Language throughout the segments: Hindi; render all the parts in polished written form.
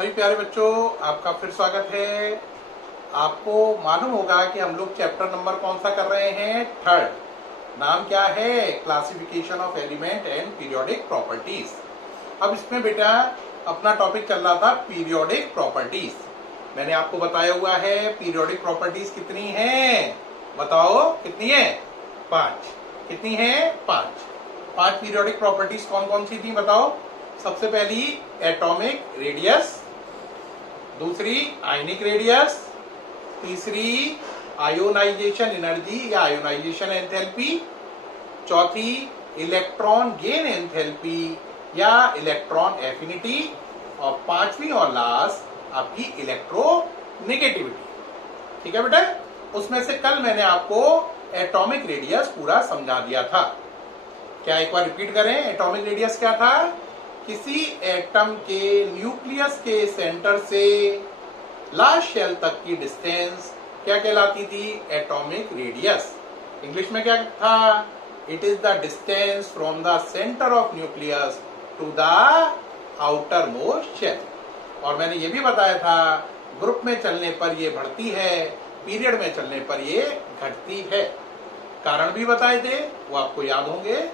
सभी प्यारे बच्चों, आपका फिर स्वागत है। आपको मालूम होगा कि हम लोग चैप्टर नंबर कौन सा कर रहे हैं? थर्ड। नाम क्या है? Classification of element and periodic properties. अब इसमें बेटा अपना टॉपिक चल रहा था पीरियोडिक प्रॉपर्टीज। मैंने आपको बताया हुआ है पीरियोडिक प्रॉपर्टीज कितनी हैं? बताओ कितनी है? 5। कितनी है? 5 पीरियोडिक प्रॉपर्टीज कौन कौन सी थी बताओ? सबसे पहली एटॉमिक रेडियस, दूसरी आयनिक रेडियस, तीसरी आयोनाइजेशन एनर्जी या आयोनाइजेशन एंथैल्पी, चौथी इलेक्ट्रॉन गेन एंथैल्पी या इलेक्ट्रॉन एफिनिटी, और पांचवी और लास्ट आपकी इलेक्ट्रोनेगेटिविटी। ठीक है बेटा, उसमें से कल मैंने आपको एटॉमिक रेडियस पूरा समझा दिया था। क्या एक बार रिपीट करें? एटॉमिक रेडियस क्या था? किसी एटम के न्यूक्लियस के सेंटर से लास्ट शेल तक की डिस्टेंस क्या कहलाती थी? Atomic radius. इंग्लिश में क्या था? It is the distance from the centre of nucleus to the outermost shell. और मैंने ये भी बताया था ग्रुप में चलने पर ये बढ़ती है, पीरियड में चलने पर ये घटती है। कारण भी बताए थे, वो आपको याद होंगे।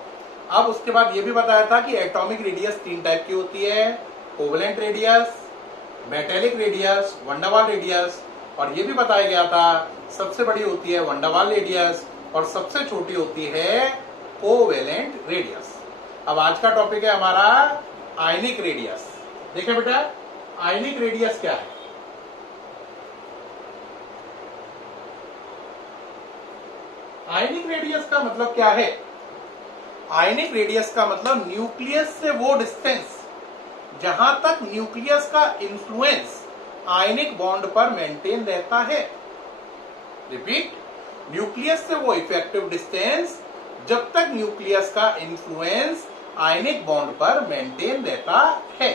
अब उसके बाद ये भी बताया था कि एटॉमिक रेडियस 3 टाइप की होती है: covalent radius, metallic radius, van der Waals radius. और ये भी बताया गया था सबसे बड़ी होती है वंडरवाल रेडियस और सबसे छोटी होती है कोवेलेंट रेडियस। अब आज का टॉपिक है हमारा आयनिक रेडियस। देखें बेटा, आयनिक रेडियस क्या है? आयनिक रेडियस का मतलब क्या है? आयनिक रेडियस का मतलब न्यूक्लियस से वो डिस्टेंस जहां तक न्यूक्लियस का इंफ्लुएंस आयनिक बॉन्ड पर मेंटेन रहता है। रिपीट, न्यूक्लियस से वो इफेक्टिव डिस्टेंस जब तक न्यूक्लियस का इंफ्लुएंस आयनिक बॉन्ड पर मेंटेन रहता है।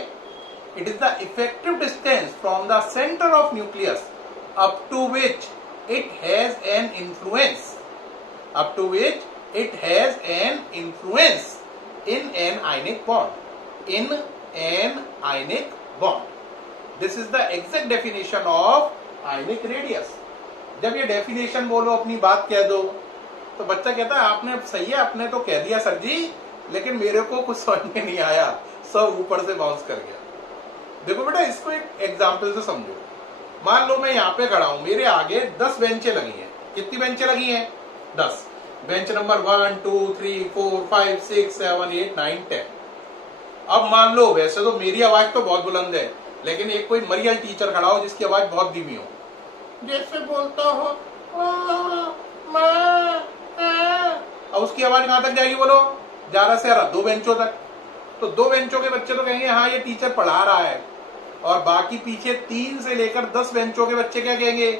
It is the effective distance from the centre of nucleus up to which it has an influence it has an influence in an ionic bond. This is the exact definition of ionic radius. जब ये डेफिनेशन बोलो, अपनी बात कह दो, तो बच्चा कहता है आपने सही है, आपने तो कह दिया सर जी, लेकिन मेरे को कुछ समझ में नहीं आया, सब ऊपर से बाउंस कर गया। देखो बेटा, इसको एक एग्जाम्पल से समझो। मान लो मैं यहाँ पे खड़ा हूं, मेरे आगे 10 बेंचें लगी हैं। कितनी बेंचें लगी हैं? 10। Bench number 1, 2, 3, 4, 5, 6, 7, 8, 9, 10। अब मान लो वैसे तो मेरी आवाज तो बहुत बुलंद है, लेकिन एक कोई मरियल टीचर खड़ा हो जिसकी आवाज बहुत धीमी हो, जैसे बोलता हो अब उसकी आवाज कहां तक जाएगी बोलो? ज्यादा से ज्यादा 2 बेंचों तक। तो 2 बेंचों के बच्चे तो कहेंगे हाँ ये टीचर पढ़ा रहा है, और बाकी पीछे 3 से लेकर 10 बेंचों के बच्चे क्या कहेंगे?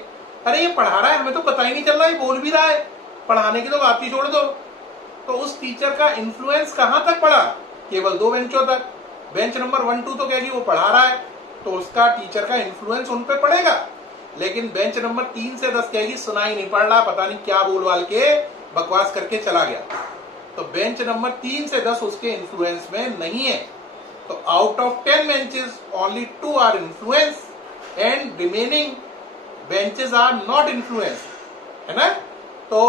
अरे ये पढ़ा रहा है, हमें तो पता ही नहीं चल रहा, ये बोल भी रहा है, पढ़ाने की तो बात ही छोड़ दो। तो उस टीचर का इन्फ्लुएंस कहां तक पड़ा? केवल 2 बेंचों तक। बेंच नंबर 1, 2 तो कहेगी वो पढ़ा रहा है, तो उसका टीचर का इन्फ्लुएंस उन पे पड़ेगा। लेकिन बेंच नंबर 3 से 10 कहेगी सुनाई नहीं पड़ रहा, पता नहीं क्या बोलवाल के बकवास करके चला गया। तो बेंच नंबर 3 से 10 उसके इन्फ्लुएंस में नहीं है। तो out of 10 benches only 2 are influence and remaining benches are not influence, है ना? तो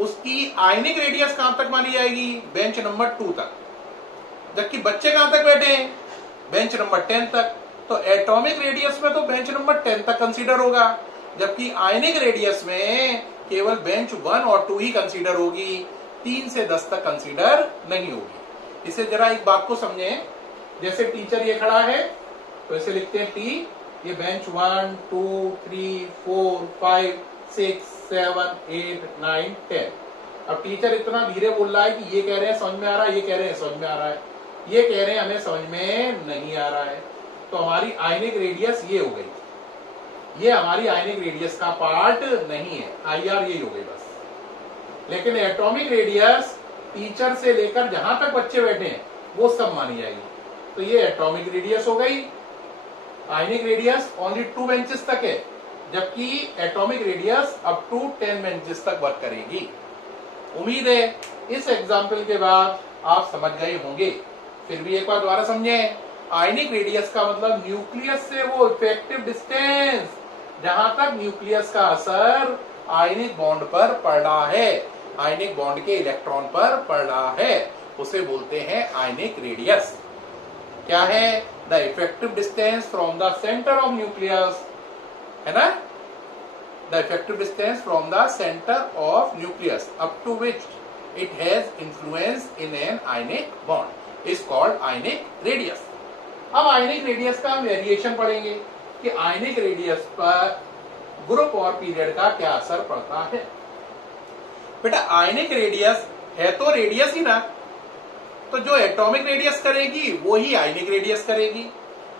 उसकी आयनिक रेडियस कहां तक मानी जाएगी? बेंच नंबर 2 तक। जबकि बच्चे कहां तक बैठे हैं? बेंच नंबर 10 तक। तो एटॉमिक रेडियस में तो बेंच नंबर 10 तक कंसीडर होगा, जबकि आयनिक रेडियस में केवल बेंच 1 और 2 ही कंसीडर होगी, 3 से 10 तक कंसीडर नहीं होगी। इसे जरा एक बात को समझें। जैसे टीचर ये खड़ा है तो इसे लिखते हैं टी। ये बेंच 1, 2, 3, 4, 5, 6, 7, 8, 9, 10। अब टीचर इतना धीरे बोल रहा है कि ये कह रहे हैं समझ में आ रहा है, ये कह रहे हैं समझ में आ रहा है, ये कह रहे हैं हमें समझ में नहीं आ रहा है। तो हमारी आयनिक रेडियस ये हो गई। ये हमारी आयनिक रेडियस का पार्ट नहीं है, आईआर यही हो गई बस। लेकिन एटॉमिक रेडियस टीचर से लेकर जहां तक बच्चे बैठे हैं वो सब मानी जाएगी। तो ये एटॉमिक रेडियस हो गई। आयनिक रेडियस ओनली 2 बेंचेस तक है, जबकि atomic radius up to 10 benches तक वर्क करेगी। उम्मीद है इस एग्जाम्पल के बाद आप समझ गए होंगे। फिर भी एक बार दोबारा समझें। आयनिक रेडियस का मतलब न्यूक्लियस से वो इफेक्टिव डिस्टेंस जहां तक न्यूक्लियस का असर आयनिक बॉन्ड पर पड़ रहा है, आयनिक बॉन्ड के इलेक्ट्रॉन पर पड़ रहा है, उसे बोलते हैं आयनिक रेडियस। क्या है? The effective distance from the centre of nucleus, है ना, the effective distance from the centre of nucleus up to which it has influence in an ionic bond is called ionic radius. अब आयनिक रेडियस का वेरिएशन पढ़ेंगे कि आयनिक रेडियस पर ग्रुप और पीरियड का क्या असर पड़ता है। बेटा आयनिक रेडियस है तो रेडियस ही ना, तो जो एटॉमिक रेडियस करेगी वो ही आयनिक रेडियस करेगी,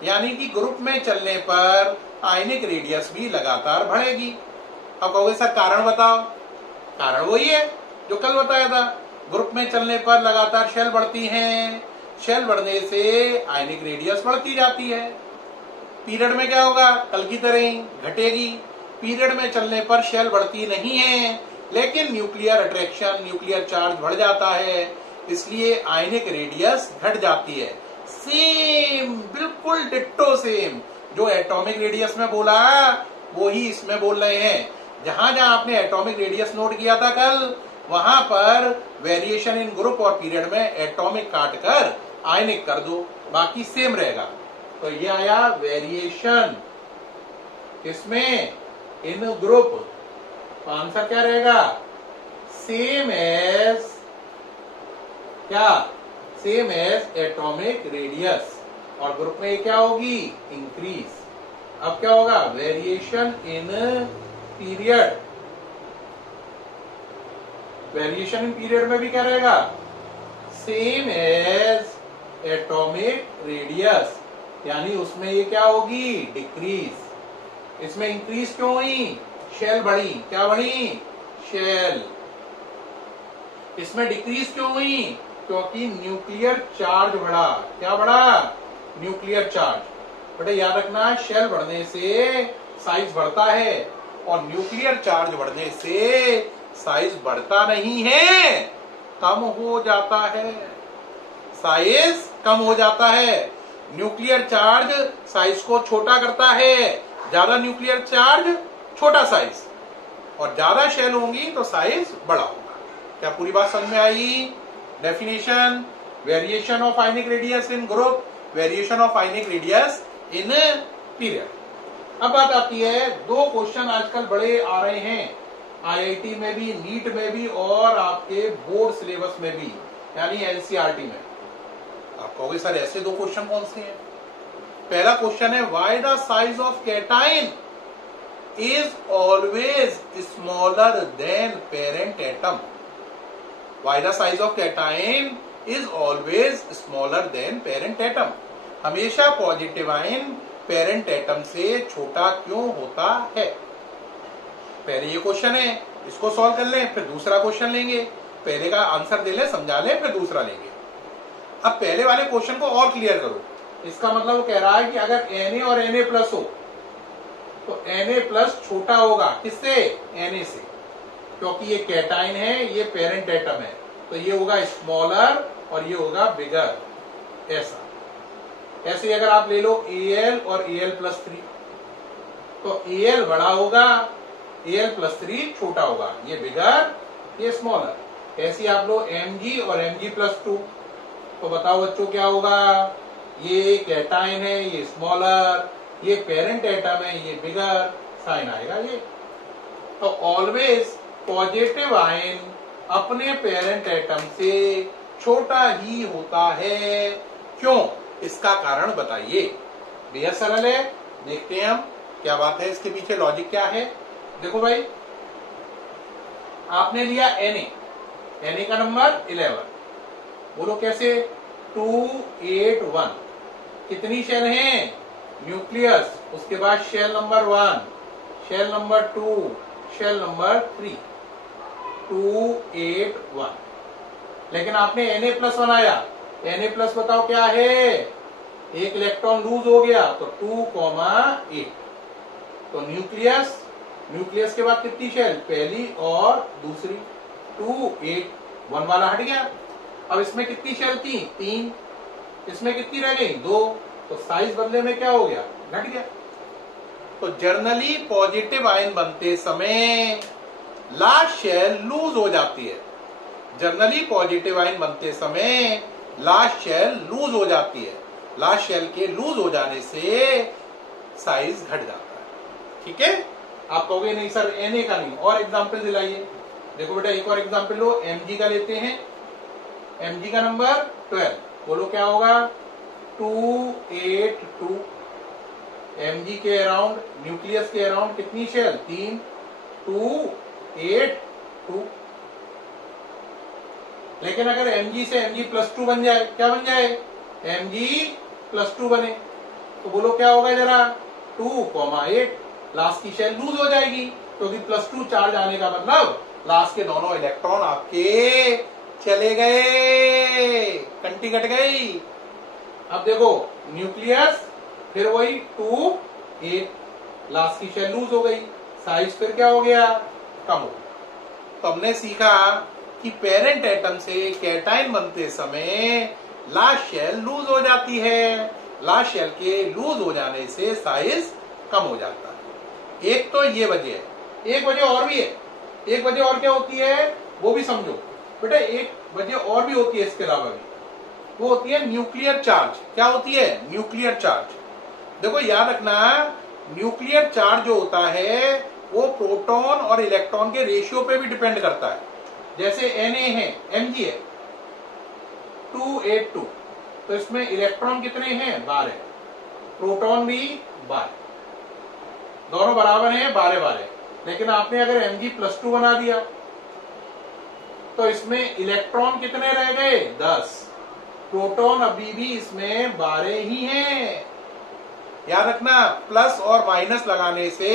यानी कि ग्रुप में चलने पर आयनिक रेडियस भी लगातार बढ़ेगी। अब कहोगे सर कारण बताओ, कारण वही है जो कल बताया था, ग्रुप में चलने पर लगातार शेल बढ़ती हैं, शेल बढ़ने से आयनिक रेडियस बढ़ती जाती है। पीरियड में क्या होगा? कल की तरह ही घटेगी। पीरियड में चलने पर शेल बढ़ती नहीं है, लेकिन न्यूक्लियर अट्रैक्शन, न्यूक्लियर चार्ज बढ़ जाता है, इसलिए आयनिक रेडियस घट जाती है। सेम, बिल्कुल डिट्टो सेम जो एटॉमिक रेडियस में बोला वो ही इसमें बोल रहे हैं। जहां जहां आपने एटॉमिक रेडियस नोट किया था कल, वहां पर वेरिएशन इन ग्रुप और पीरियड में एटॉमिक काट कर आयनिक कर दो, बाकी सेम रहेगा। तो ये आया वेरिएशन इसमें इन ग्रुप, तो आंसर क्या रहेगा? सेम एज क्या? Same as atomic radius. और ग्रुप में क्या होगी? इंक्रीज। अब क्या होगा? Variation in period. Variation in period में भी क्या रहेगा? सेम एज एटॉमिक रेडियस, यानी उसमें ये क्या होगी? डिक्रीज। इसमें इंक्रीज क्यों हुई? शेल बढ़ी। क्या बढ़ी? शेल। इसमें डिक्रीज क्यों हुई? क्योंकि न्यूक्लियर चार्ज बढ़ा। क्या बढ़ा? Nuclear charge. बेटा याद रखना, शेल बढ़ने से साइज बढ़ता है और न्यूक्लियर चार्ज बढ़ने से साइज बढ़ता नहीं है, कम हो जाता है। साइज कम हो जाता है। न्यूक्लियर चार्ज साइज को छोटा करता है, ज्यादा न्यूक्लियर चार्ज छोटा साइज, और ज्यादा शेल होंगी तो साइज बड़ा होगा। क्या पूरी बात समझ में आई? Definition, variation of ionic radius in group, variation of ionic radius in period. अब बात आती है, दो क्वेश्चन आजकल बड़े आ रहे हैं आईआईटी में भी, नीट में भी और आपके बोर्ड सिलेबस में भी, यानी एनसीईआरटी में। आप कहोगे सर ऐसे दो क्वेश्चन कौन से हैं? पहला क्वेश्चन है, why the size of cation is always smaller than parent atom. Why the size of cation is always smaller than parent atom. हमेशा पॉजिटिव आयन पेरेंट एटम से छोटा क्यों होता है? पहले ये क्वेश्चन है, इसको सॉल्व कर लें, फिर दूसरा क्वेश्चन लेंगे। पहले का आंसर दे लें, समझा लें, फिर दूसरा लेंगे। अब पहले वाले क्वेश्चन को और क्लियर करो। इसका मतलब वो कह रहा है कि अगर Na और Na प्लस हो तो Na प्लस छोटा होगा किससे? Na से, क्योंकि ये कैटाइन है, ये पेरेंट एटम है, तो ये होगा स्मॉलर और ये होगा बिगर। ऐसा ऐसे अगर आप ले लो Al और Al प्लस 3, तो Al बड़ा होगा, Al प्लस 3 छोटा होगा, ये बिगर, ये स्मॉलर। ऐसे आप लो Mg और Mg प्लस 2, तो बताओ बच्चों क्या होगा? ये कैटाइन है, ये स्मॉलर, ये पेरेंट एटम है, ये बिगर, साइन आएगा ये। तो ऑलवेज पॉजिटिव आयन अपने पेरेंट एटम से छोटा ही होता है। क्यों? इसका कारण बताइए। बेहद सरल है, देखते हैं हम क्या बात है, इसके पीछे लॉजिक क्या है। देखो भाई, आपने लिया Na का नंबर 11, बोलो कैसे? 2, 8, 1। कितनी शेल हैं? न्यूक्लियस, उसके बाद shell number 1, shell number 2, shell number 3, 2, 8, 1। लेकिन आपने Na प्लस बनाया, Na प्लस बताओ क्या है? एक इलेक्ट्रॉन लूज हो गया, तो 2,8। तो न्यूक्लियस, न्यूक्लियस के बाद कितनी शेल? पहली और दूसरी, 2, 8, 1 वाला हट गया। अब इसमें कितनी शेल थी? 3। इसमें कितनी रह गई? 2। तो साइज बदले में क्या हो गया, घट गया। तो जर्नली पॉजिटिव आयन बनते समय लास्ट शेल लूज हो जाती है। जर्नली पॉजिटिव आयन बनते समय लास्ट शेल लूज हो जाती है। लास्ट शेल के लूज हो जाने से साइज घट जाता है। ठीक है, आप कहोगे नहीं सर Na का नहीं, और एग्जांपल दिलाइए। देखो बेटा एक और एग्जांपल लो, Mg का लेते हैं। Mg का नंबर 12, बोलो क्या होगा, 282। Mg के अराउंड, न्यूक्लियस के अराउंड कितनी शेल, 3, 282। लेकिन अगर Mg से Mg+2 बन जाए, क्या बन जाए, Mg+2 बने, तो बोलो क्या होगा जरा, 2,8। लास्ट की शेल लूज हो जाएगी, क्योंकि +2 चार्ज आने का मतलब लास्ट के दोनों इलेक्ट्रॉन आपके चले गए, कंटी कट गई। अब देखो न्यूक्लियस, फिर वही 2,8, लास्ट की शेल लूज हो गई, साइज फिर क्या हो गया, कम हो गया। तो हमने सीखा कि पेरेंट एटम से कैटायन बनते समय लास्ट शेल लूज हो जाती है। लास्ट शेल के लूज हो जाने से साइज कम हो जाता है। एक तो ये वजह है, एक वजह और भी है। एक वजह और क्या होती है वो भी समझो बेटा, एक वजह और भी होती है इसके अलावा भी, वो होती है न्यूक्लियर चार्ज। क्या होती है, न्यूक्लियर चार्ज। देखो याद रखना, न्यूक्लियर चार्ज जो होता है वो प्रोटॉन और इलेक्ट्रॉन के रेशियो पे भी डिपेंड करता है। जैसे Na है, Mg है 282, तो इसमें इलेक्ट्रॉन कितने हैं, 12, प्रोटॉन भी 12, दोनों बराबर हैं 12-12। लेकिन आपने अगर Mg+2 बना दिया तो इसमें इलेक्ट्रॉन कितने रह गए, 10, प्रोटॉन अभी भी इसमें 12 ही हैं। याद रखना, प्लस और माइनस लगाने से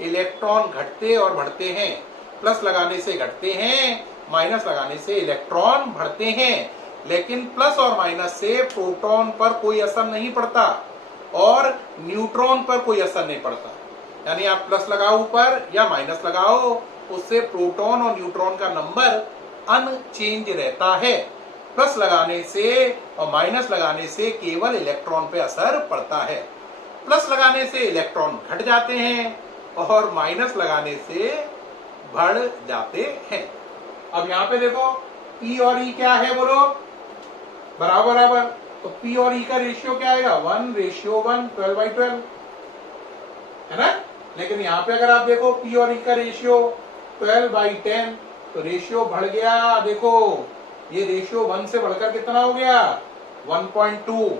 इलेक्ट्रॉन घटते और बढ़ते हैं, प्लस लगाने से घटते हैं, माइनस लगाने से इलेक्ट्रॉन बढ़ते हैं। लेकिन प्लस और माइनस से प्रोटॉन पर कोई असर नहीं पड़ता और न्यूट्रॉन पर कोई असर नहीं पड़ता। यानी आप प्लस लगाओ ऊपर या माइनस लगाओ, उससे प्रोटॉन और न्यूट्रॉन का नंबर अनचेंज रहता है। प्लस लगाने से और माइनस लगाने से केवल इलेक्ट्रॉन पे असर पड़ता है। प्लस लगाने से इलेक्ट्रॉन घट जाते हैं और माइनस लगाने से बढ़ जाते हैं। अब यहाँ पे देखो P और E क्या है, बोलो, बराबर बराबर। तो P और E का रेशियो क्या आएगा, 1:1, 12/12, है ना। लेकिन यहाँ पे अगर आप देखो P और E का रेशियो 12/10, तो रेशियो बढ़ गया। देखो ये रेशियो 1 से बढ़कर कितना हो गया, 1.2।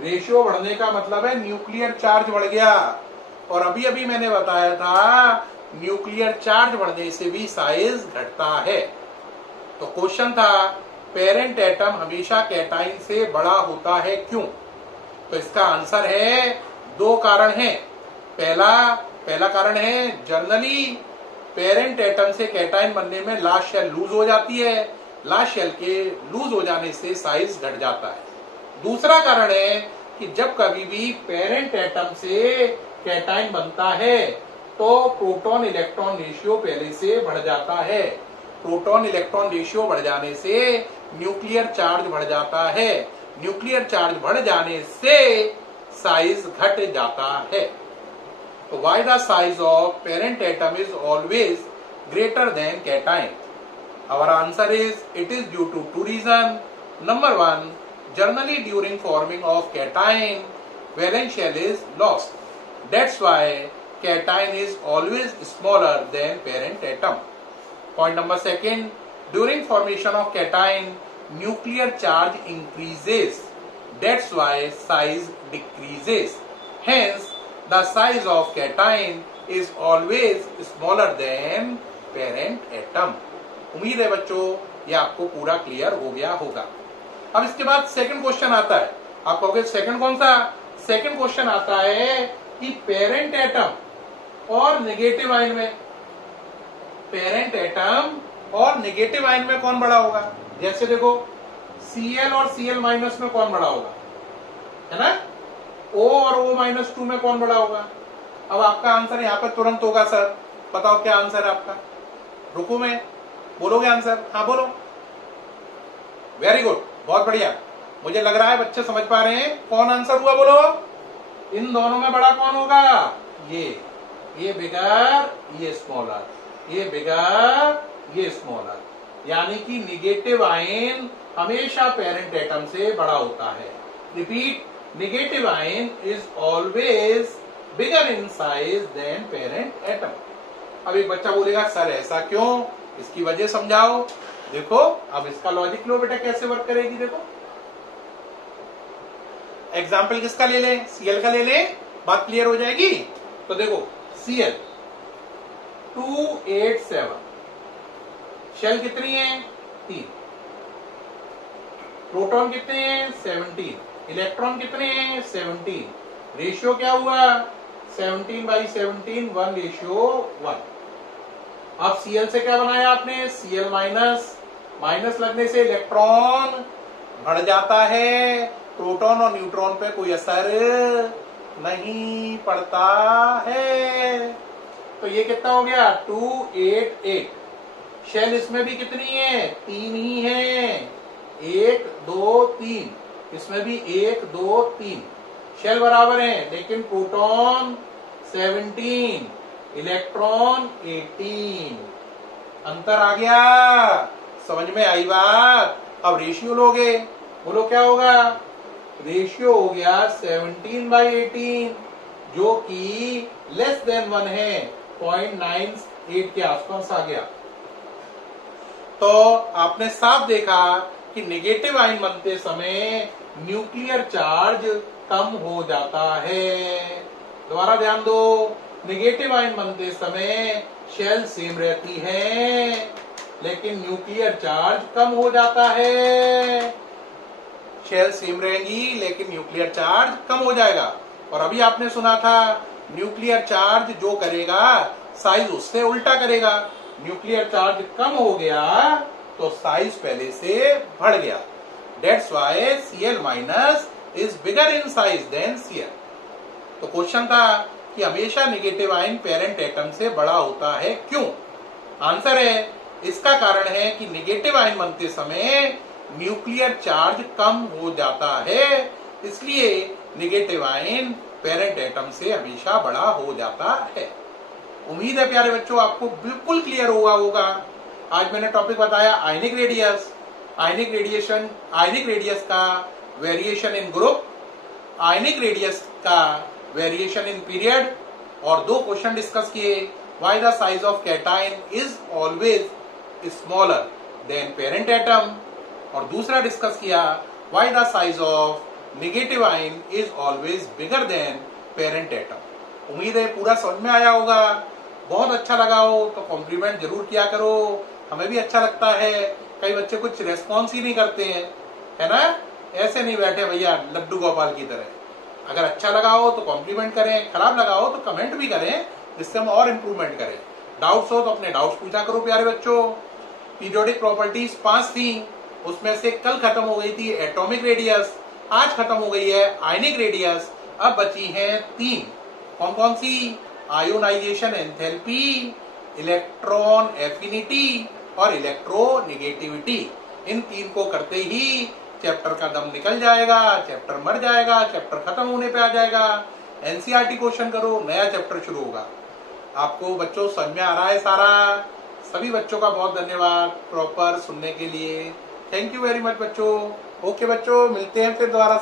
रेशियो बढ़ने का मतलब है न्यूक्लियर चार्ज बढ़ गया। और अभी अभी मैंने बताया था न्यूक्लियर चार्ज बढ़ने से भी साइज घटता है। तो क्वेश्चन था पेरेंट एटम हमेशा कैटाइन से बड़ा होता है, क्यों। तो इसका आंसर है, दो कारण हैं। पहला कारण है जनरली पेरेंट एटम से कैटाइन बनने में लास्ट शेल लूज हो जाती है, लास्ट शेल के लूज हो जाने से साइज घट जाता है। दूसरा कारण है कि जब कभी भी पेरेंट एटम से कैटाइन बनता है तो प्रोटॉन इलेक्ट्रॉन रेशियो पहले से बढ़ जाता है। प्रोटॉन इलेक्ट्रॉन रेशियो बढ़ जाने से न्यूक्लियर चार्ज बढ़ जाता है। न्यूक्लियर चार्ज बढ़ जाने से साइज घट जाता है। तो why the size of parent atom is always greater than cation? Our answer is, it is due to two reasons. Number one, generally during forming of cation, valence shell is lost. That's why cation is always smaller than parent atom. Point number second, during formation of cation, nuclear charge increases. That's why size decreases. Hence, the size of cation is always smaller than parent atom. उम्मीद है बच्चों ये आपको पूरा क्लियर हो गया होगा। अब इसके बाद सेकंड क्वेश्चन आता है। आप कहोगे सेकंड कौन सा? सेकंड क्वेश्चन आता है कि पेरेंट एटम और नेगेटिव आयन में, पेरेंट एटम और नेगेटिव आयन में कौन बड़ा होगा। जैसे देखो Cl और Cl माइनस में कौन बड़ा होगा, है ना। O और O-2 में कौन बड़ा होगा। अब आपका आंसर यहाँ पर तुरंत होगा सर, बताओ क्या आंसर है आपका। रुको मैं, बोलोगे आंसर? हाँ बोलो, वेरी गुड, बहुत बढ़िया। मुझे लग रहा है बच्चे समझ पा रहे हैं कौन आंसर हुआ बोलो। इन दोनों में बड़ा कौन होगा? ये बिगर, ये स्मॉलर, ये बिगर, ये स्मॉलर। यानी कि निगेटिव आयन हमेशा पेरेंट एटम से बड़ा होता है। रिपीट, negative ion is always bigger in size than parent atom. अब एक बच्चा बोलेगा सर ऐसा क्यों, इसकी वजह समझाओ। देखो अब इसका लॉजिक लो बेटा कैसे वर्क करेगी। देखो एग्जाम्पल किसका ले लें? सीएल का ले लें, बात क्लियर हो जाएगी। तो देखो सीएल 287, शेल कितनी है? 3। प्रोटॉन कितने हैं? 17। इलेक्ट्रॉन कितने हैं? 17। रेशियो क्या हुआ? 17/17, 1:1। अब Cl से क्या बनाया आपने? Cl माइनस, माइनस लगने से इलेक्ट्रॉन बढ़ जाता है, प्रोटॉन और न्यूट्रॉन पे कोई असर नहीं पड़ता है। तो ये कितना हो गया? 288। शेल इसमें भी कितनी है? 3 ही है, 1 2 3। इसमें भी 1 2 3 शेल बराबर है, लेकिन प्रोटॉन 17, इलेक्ट्रॉन 18। अंतर आ गया, समझ में आई बात। अब रेशियो लोगे, बोलो क्या होगा? रेशियो हो गया 17/18, जो कि लेस देन 1 है, 0.98 के आसपास आ गया। तो आपने साफ देखा कि नेगेटिव आयन बनते समय न्यूक्लियर चार्ज कम हो जाता है। दोबारा ध्यान दो, नेगेटिव आयन बनते समय शेल सेम रहती है, लेकिन न्यूक्लियर चार्ज कम हो जाता है। शेल सेम रहेंगी लेकिन न्यूक्लियर चार्ज कम हो जाएगा। और अभी आपने सुना था न्यूक्लियर चार्ज जो करेगा साइज उससे उल्टा करेगा। न्यूक्लियर चार्ज कम हो गया तो साइज पहले से बढ़ गया। That's why Cl minus is bigger in size than Cl। तो क्वेश्चन था कि हमेशा नेगेटिव आयन पेरेंट एटम से बड़ा होता है, क्यों? आंसर है, इसका कारण है कि नेगेटिव आयन बनते समय न्यूक्लियर चार्ज कम हो जाता है, इसलिए नेगेटिव आयन पेरेंट एटम से हमेशा बड़ा हो जाता है। उम्मीद है प्यारे बच्चों आपको बिल्कुल क्लियर हुआ होगा। आज मैंने टॉपिक बताया आयनिक रेडियस, आयनिक रेडिएशन, आयनिक रेडियस का variation in group, ionic radius का वेरिएशन इन पीरियड, और 2 क्वेश्चन डिस्कस किए। Why the size of cation is always smaller than parent atom, और दूसरा डिस्कस किया why the size of negative ion is always bigger than parent atom. उम्मीद है पूरा समझ में आया होगा। बहुत अच्छा लगा हो तो कॉम्प्लीमेंट जरूर किया करो, हमें भी अच्छा लगता है। कई बच्चे कुछ रेस्पॉन्स ही नहीं करते हैं, है ना? ऐसे नहीं बैठे भैया लड्डू गोपाल की तरह। अगर अच्छा लगा हो तो कॉम्प्लीमेंट करें, खराब लगा हो तो कमेंट भी करें, जिससे हम और इम्प्रूवमेंट करें। डाउट्स हो तो अपने डाउट्स पूछा करो प्यारे बच्चों। पीरियोडिक प्रॉपर्टीज 5 थी, उसमें से कल खत्म हो गई थी एटॉमिक रेडियस, आज खत्म हो गई है आयनिक रेडियस। अब बची है 3, कौन कौन सी? आयोनाइजेशन एंथैल्पी, इलेक्ट्रॉन एफिनिटी और इलेक्ट्रोनेगेटिविटी। इन 3 को करते ही चैप्टर का दम निकल जाएगा, चैप्टर मर जाएगा, चैप्टर खत्म होने पे आ जाएगा। एनसीईआरटी क्वेश्चन करो, नया चैप्टर शुरू होगा। आपको बच्चों समझ में आ रहा है सारा? सभी बच्चों का बहुत धन्यवाद प्रॉपर सुनने के लिए। थैंक यू वेरी मच बच्चों। ओके बच्चों, मिलते हैं फिर दोबारा।